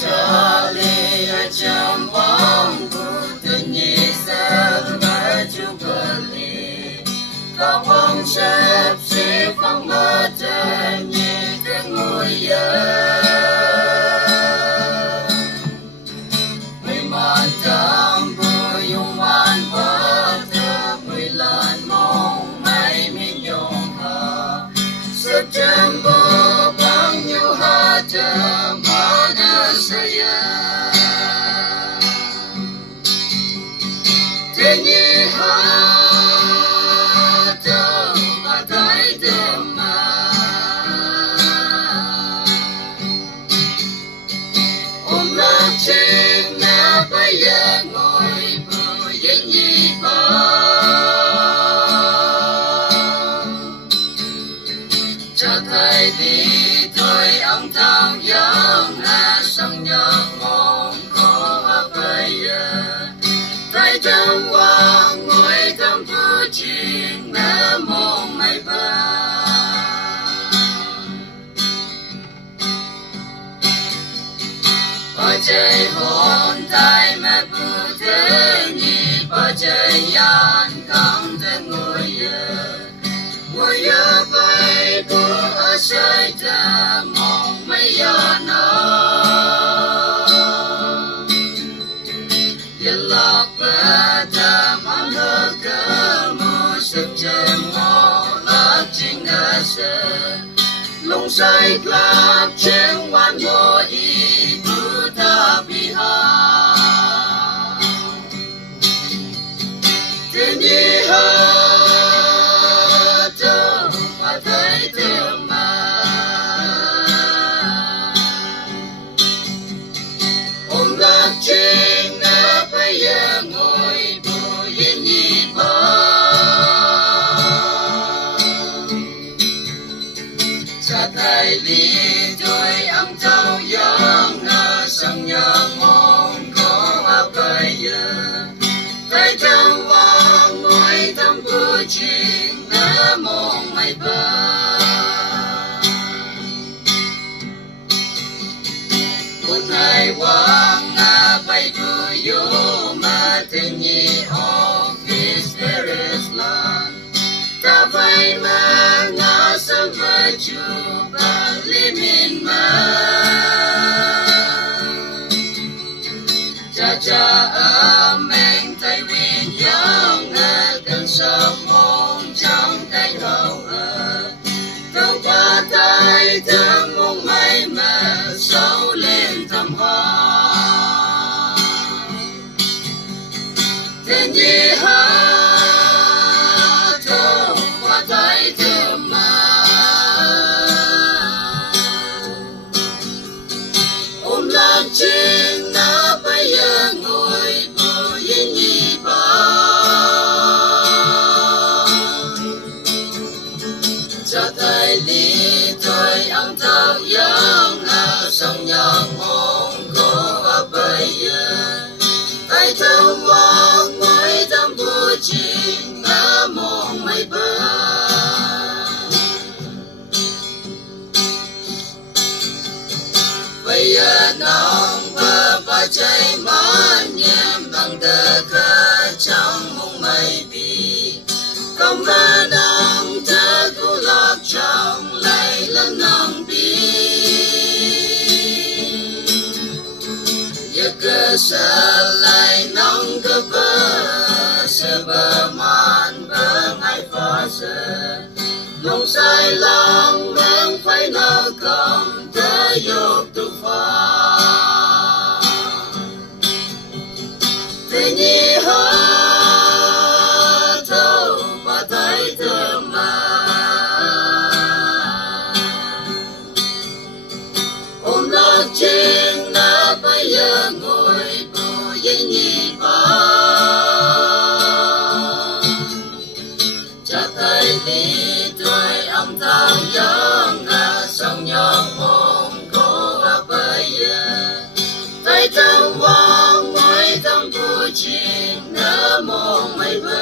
Charlie ở trong bóng của tình nhị sớm và chú beli có bóng sắp xếp phong mơ chân nhị cái ngồi giờ mười mòn tâm bùi dùng hoàn vỡ thơ mười lần mong mây mình nhung hờ sắp chân bố bóng nhu hà châm saya tenyi hata batai dema la ching na baya ngồi bu yin yi ba cho thầy đi thôi ông tao giống là sông nhọc mong có bây giờ tay trong quang ngồi trong phu chiên nở mong mây ba bỏ chơi hôn tay mà bu thế nhị bỏ chơi yan không thể ngồi giờ bay của ở sợi ta mong mấy giờ nó lạc về ta mang hơ cơ mơ sức chân mô lạc chính đã sơ lung say lạc trên quan mô y bư ta bị hà thế nhị hà trên na bây giờ ngồi bù yên nhị ba sa tay lý tôi âm thâu giống na sông nhớ mong có bây giờ tay trong vòng ngồi thăm bù chuyện na mong mây ba một ngày quang bay tu yo ma tình nhị office there is land ta bay ma ngã sân vơi chu ba limin ma cha cha amen tay win yang na cần sớm mong trong tay hậu đâu qua tay thơm mong may mà sâu lên tâm hoa tên nhị hát thơ qua tay thơm mà ôm lạc trên na bây giờ ngồi bờ yên nhị ba cho tay đi thôi ông thâu giống là sông nhọc mong có bây giờ tay thâu mong ngồi trong bùa chuyện đã mong mây bờ bây giờ nóng bờ và cháy mát nhẹm bằng tờ khơi trong mong mây bì không mơ nóng thơ cô lạc trong lấy lần nóng bì giờ cơ sở lại nóng cơ bờ man bờ ngay phá sơ lòng say lòng mang phải nở không thể dục tu pha thế nhị hát thâu và thấy thơm mà ôm lạc trên na bây giờ ngồi bù yên nhị ba cha tay đi tôi âm thâu giống là sông nhọc mong có bây giờ tay trong vòng ngồi trong bù chuyện nở mong mây bờ